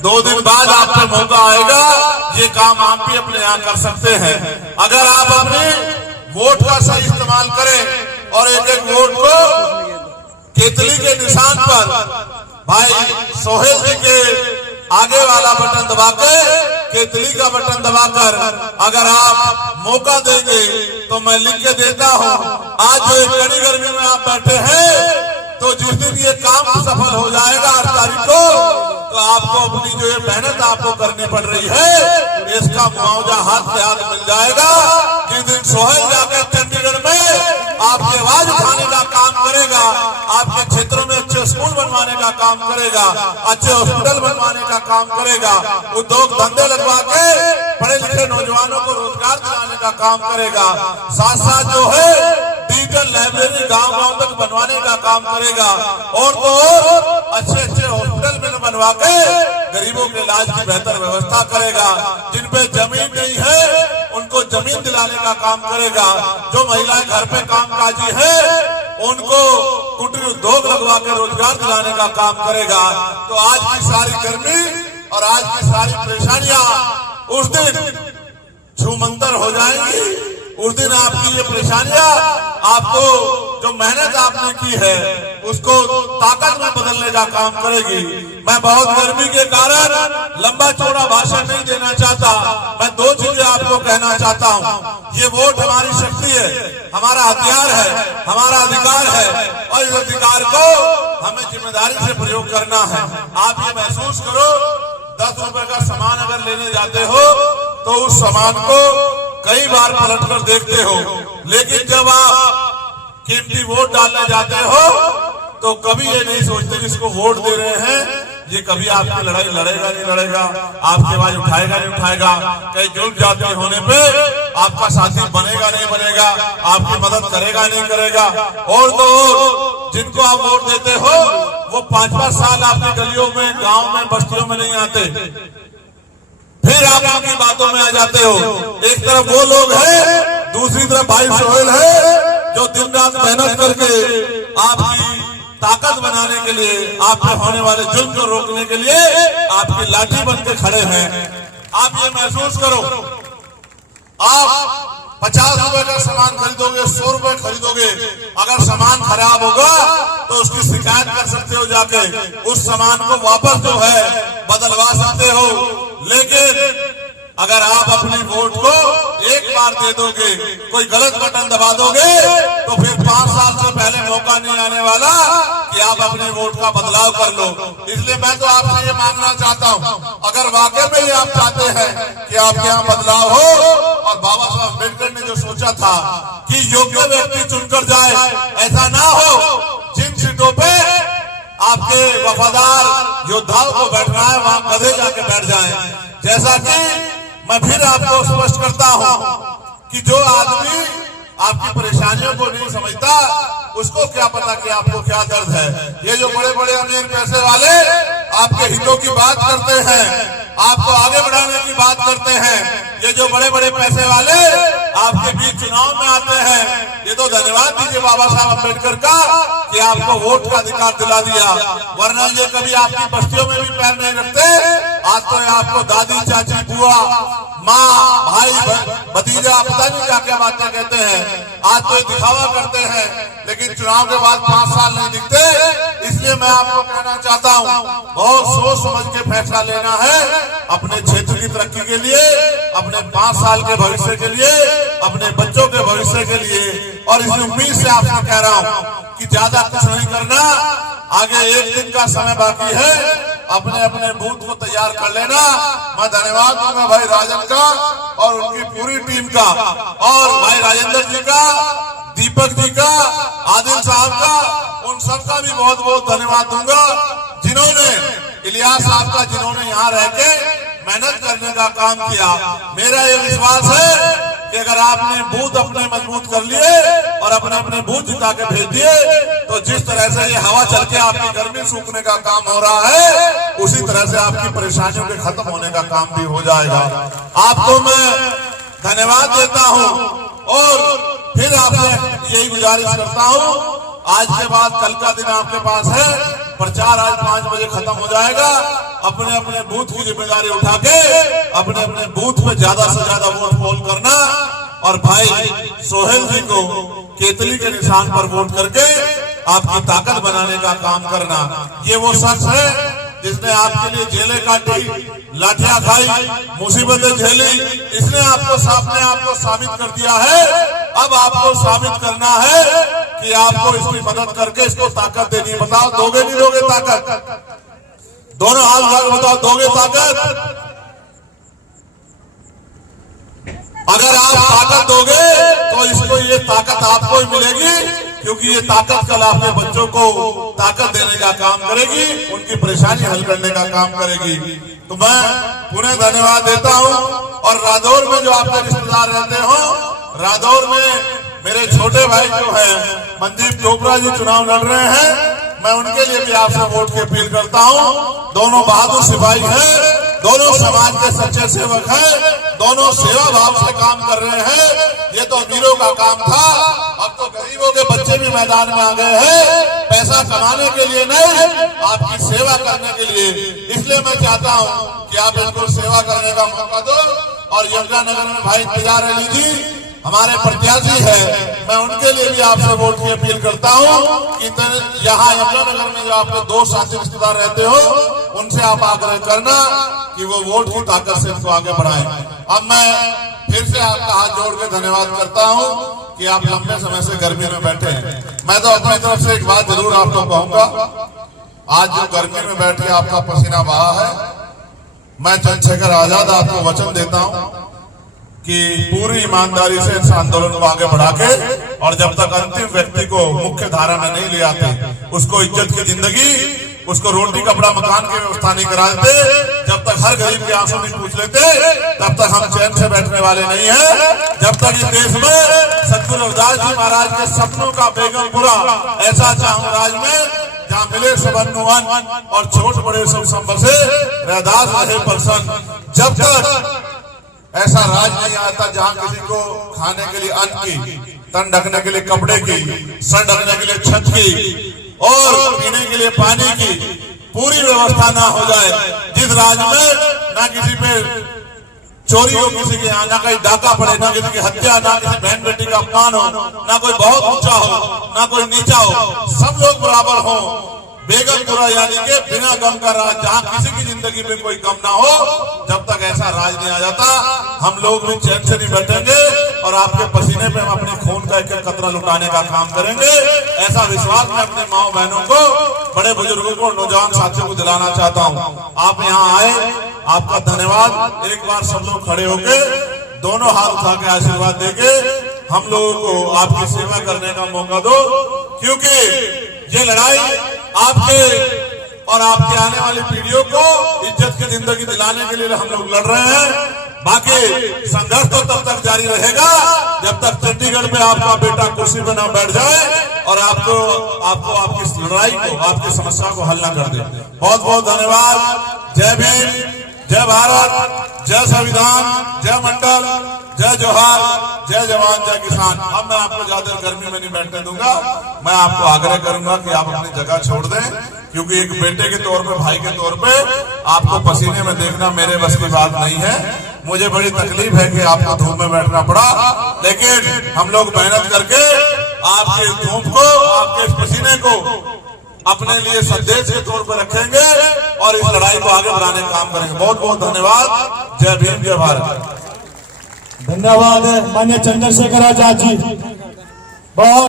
2 दिन बाद आपका मौका आएगा, ये काम आप भी अपने यहाँ कर सकते हैं। अगर आप अपने वोट का सही इस्तेमाल करें और एक एक वोट को केतली के निशान पर भाई सोहेल जी के आगे वाला बटन दबा के केतली का बटन दबाकर अगर आप मौका देंगे तो मैं लिख के देता हूं, आज जो एक कड़ी गर्मी में आप बैठे हैं, तो जिस दिन ये काम सफल हो जाएगा 8 तारीख को, तो आपको अपनी जो ये मेहनत आपको करनी पड़ रही है, इसका मुआवजा हाथ से हाथ मिल जाएगा। जिस दिन सोहेल जाकर चंडीगढ़ में आपकी आवाज उठाने का काम करेगा, आपके क्षेत्रों में अच्छे स्कूल बनवाने का काम करेगा, अच्छे हॉस्पिटल बनवाने का काम करेगा, उद्योग धंधे लगवा के पढ़े लिखे नौजवानों को रोजगार दिलाने का काम करेगा, साथ साथ जो है डिजिटल लाइब्रेरी गांव-गांव तक बनवाने का काम करेगा, और तो और अच्छे अच्छे हॉस्पिटल में बनवा के गरीबों के इलाज की बेहतर व्यवस्था करेगा। जिन पे जमीन नहीं है उनको जमीन दिलाने का काम करेगा। जो महिलाएं घर पे कामकाजी है उनको कुटीर उद्योग लगवा के रोजगार दिलाने का काम करेगा। तो आज की सारी गर्मी और आज की सारी परेशानियां उस दिन छूमंतर हो जाएंगी। उस दिन आपकी ये परेशानियां आपको जो मेहनत आपने की है उसको ताकत में बदलने का काम करेगी। मैं बहुत गर्मी के कारण लंबा चौड़ा भाषण नहीं देना चाहता। मैं 2 चीजें आपको कहना चाहता हूं। ये वोट हमारी शक्ति है, हमारा हथियार है, हमारा अधिकार है, और इस अधिकार को हमें जिम्मेदारी से प्रयोग करना है। आप ये महसूस करो, 10 रुपए का सामान अगर लेने जाते हो तो उस सामान को कई बार पलट कर देखते हो, लेकिन जब आप कीमती वोट डालने जाते हो तो कभी ये नहीं सोचते जिसको वोट दे रहे हैं ये कभी आपकी लड़ाई लड़ेगा नहीं लड़ेगा, आपकी आवाज उठाएगा नहीं उठाएगा, कहीं जुल्म जाति होने पे आपका साथी बनेगा नहीं बनेगा, आपकी मदद करेगा नहीं करेगा। और तो जिनको आप वोट देते हो वो 5-5 साल आपकी गलियों में, गांव में, बस्तियों में नहीं आते, फिर आप उनकी बातों में आ जाते हो। एक तरफ वो लोग हैं, दूसरी तरफ भाई सोहेल है जो दिन रात मेहनत करके आपकी ताकत बनाने के लिए, आप पे होने वाले जुल्म को रोकने के लिए आपकी लाठी बन के खड़े हैं। आप ये महसूस करो, आप 50 रुपए का सामान खरीदोगे, 100 रुपए खरीदोगे, अगर सामान खराब होगा तो उसकी शिकायत कर सकते हो, जाके उस सामान को वापस जो है बदलवा सकते हो। लेकिन अगर आप अपनी वोट को एक बार दे दोगे, कोई गलत बटन दबा दोगे, तो फिर 5 साल से पहले मौका नहीं आने वाला कि आप अपने वोट का बदलाव कर लो। इसलिए मैं तो आपसे ये मांगना चाहता हूँ, अगर वाकई में ये आप चाहते हैं कि आपके यहाँ बदलाव हो, और बाबा साहब अम्बेडकर ने जो सोचा था कि योग्य व्यक्ति चुनकर जाए, ऐसा ना हो जिन सीटों पे आपके वफादार योद्धाओं को बैठना है वहां गधे जाके बैठ जाए। जैसा कि मैं फिर आपको स्पष्ट करता हूं कि जो आदमी आपकी परेशानियों को नहीं समझता उसको क्या पता कि आपको क्या दर्द है। ये जो बड़े बड़े अमीर पैसे वाले आपके हितों की बात करते हैं, आपको आगे बढ़ाने की बात करते हैं, ये जो बड़े बड़े पैसे वाले आपके बीच चुनाव में आते हैं, ये तो धन्यवाद दीजिए बाबा साहब अम्बेडकर का कि आपको वोट का अधिकार दिला दिया, वरना ये कभी आपकी बस्तियों में भी पैर नहीं रखते। आज तो आपको दादी, चाची, बुआ, माँ, भाई, भतीजा, पता नहीं क्या क्या बातें कहते हैं, आज तो ये दिखावा करते हैं, लेकिन चुनाव के बाद 5 साल नहीं दिखते। इसलिए मैं आपको कहना चाहता हूँ, बहुत सोच समझ के फैसला लेना है अपने क्षेत्र की तरक्की के लिए, अपने 5 साल के भविष्य के लिए, अपने बच्चों के भविष्य के लिए। और इस उम्मीद से आपसे कह रहा हूँ कि ज्यादा कुछ नहीं करना, आगे 1 दिन का समय बाकी है, अपने अपने बूथ को तैयार कर लेना। मैं धन्यवाद दूंगा भाई राजन का और उनकी पूरी टीम का, और भाई राजेंद्र जी का, दीपक जी का, आदिल साहब का, उन सबका भी बहुत बहुत धन्यवाद दूंगा जिन्होंने, इलियास साहब का, जिन्होंने यहाँ रह के मेहनत करने का काम किया। मेरा ये विश्वास है कि अगर आपने बूथ अपने मजबूत कर लिए और अपने अपने बूथ जिता के भेज दिए, तो जिस तरह से ये हवा चल के आपकी गर्मी सूखने का काम हो रहा है, उसी तरह से आपकी परेशानियों के खत्म होने का काम भी हो जाएगा। आपको मैं धन्यवाद देता हूँ और फिर आपसे यही गुजारिश करता हूँ, आज के बाद कल का दिन आपके पास है, प्रचार आज 5 बजे खत्म हो जाएगा। अपने अपने बूथ की जिम्मेदारी उठा के अपने अपने बूथ में ज्यादा से ज्यादा वोट पोल करना और भाई सोहेल जी को केतली के निशान पर वोट करके आपकी ताकत बनाने का काम करना। ये वो शख्स है जिसने आपके लिए जेलें काटी, लाठियां खाई, मुसीबतें झेली। इसने आपको साबित कर दिया है। अब आपको साबित करना है कि आपको इसकी मदद करके इसको ताकत देनी है। बताओ दोगे नहीं दोगे ताकत? दोनों हाथ उठा के बताओ दोगे ताकत? अगर आप ताकत दोगे तो इसको ये ताकत आपको ही मिलेगी, क्योंकि ये ताकत कल आपके बच्चों को ताकत देने का काम करेगी, उनकी परेशानी हल करने का काम करेगी। तो मैं पुनः धन्यवाद देता हूं। और रादौर में जो आपके रिश्तेदार रहते हो, रादौर में मेरे छोटे भाई जो है मनदीप चोपड़ा जी चुनाव लड़ रहे हैं, मैं उनके लिए भी आपसे वोट की अपील करता हूं। दोनों बहादुर सिपाही हैं, दोनों समाज के सच्चे सेवक हैं, दोनों सेवा भाव से काम कर रहे हैं। ये तो अमीरों का काम था, अब तो गरीबों के बच्चे भी मैदान में आ गए हैं, पैसा कमाने के लिए नहीं, आपकी सेवा करने के लिए। इसलिए मैं चाहता हूं कि आप इनको सेवा करने का मौका दो। और यमुनानगर में भाई इंतजार अली जी हमारे प्रत्याशी है, मैं उनके लिए भी आपसे वोट की अपील करता हूं कि यहाँ यमुनानगर में जो आपके दो साथी रिश्तेदार रहते हो, उनसे आप आग्रह करना कि वो वोट की ताकत से इसको आगे बढ़ाएं। अब मैं फिर से आपका हाथ जोड़ के धन्यवाद करता हूं कि आप लंबे समय से गर्मी में बैठे हैं। मैं तो अपनी तरफ से एक बात जरूर आपको कहूंगा, आज जो गर्मी में बैठ के आपका पसीना बहा है, मैं चंद्रशेखर आजाद आपको वचन देता हूं कि पूरी ईमानदारी से इस आंदोलन को आगे बढ़ा के, और जब तक अंतिम व्यक्ति को मुख्य धारा में नहीं ले आते, उसको इज्जत की जिंदगी, उसको रोटी कपड़ा मकान की व्यवस्था नहीं करा देते, जब तक हर गरीब के आंसू नहीं पूछ लेते, तब तक हम चैन से बैठने वाले नहीं हैं। जब तक इस देश में सतगुरु रविदास जी महाराज के सपनों का बेगमपुरा ऐसा चाहूराज में जहाँ मिले सबनुवन और छोट बड़े सब संबसे रैदास रहे प्रसन्न, जब तक ऐसा राज नहीं आता जहां किसी को खाने के लिए अन्न की, तन ढकने के लिए कपड़े की, सर ढकने के लिए छत की और पीने के लिए पानी की पूरी व्यवस्था ना हो जाए, जिस राज्य में ना किसी पे चोरी हो, किसी के यहाँ ना कहीं डाका पड़े, ना किसी की हत्या, ना किसी बहन बेटी का अपमान हो, ना कोई बहुत ऊंचा हो, ना कोई नीचा हो, सब लोग बराबर हो। बेगमपुरा यानी के बिना गम का राज, जहाँ किसी की जिंदगी में कोई गम ना हो, जब तक ऐसा राज नहीं आ जाता, हम लोग भी चैन से नहीं बैठेंगे और आपके पसीने पे हम अपने खून का एक कतरा लुटाने का काम करेंगे। ऐसा विश्वास मैं अपने माओ बहनों को, बड़े बुजुर्गों को, नौजवान साथियों को दिलाना चाहता हूँ। आप यहाँ आए, आपका धन्यवाद। एक बार सब लोग खड़े होके दोनों हाथ उठा के आशीर्वाद देके हम लोगों को आपकी सेवा करने का मौका दो, क्योंकि ये लड़ाई आपके और आपके आने वाली पीढ़ियों को इज्जत की जिंदगी दिलाने के लिए हम लोग लड़ रहे हैं। बाकी संघर्ष तो तब तक जारी रहेगा जब तक चंडीगढ़ में आपका बेटा कुर्सी पर ना बैठ जाए और आपको आपकी लड़ाई को, आपकी समस्या को हल ना कर दे। बहुत बहुत धन्यवाद। जय भीम, जय भारत, जय संविधान, जय मंडल, जय जोहार, जय जवान, जय किसान। अब मैं आपको ज्यादा गर्मी में नहीं बैठने दूंगा। मैं आपको आग्रह करूंगा कि आप अपनी जगह छोड़ दें, क्योंकि एक बेटे के तौर पे, भाई के तौर पे आपको पसीने में देखना मेरे बस की बात नहीं है। मुझे बड़ी तकलीफ है कि आपको धूप में बैठना पड़ा, लेकिन हम लोग मेहनत करके आपके धूप को, आपके पसीने को अपने लिए संदेश के तौर पर रखेंगे और इस लड़ाई को आगे बढ़ाने का काम करेंगे। बहुत बहुत धन्यवाद। जय भीम, जय भारत। धन्यवाद माननीय चंद्रशेखर आजाद जी। बहुत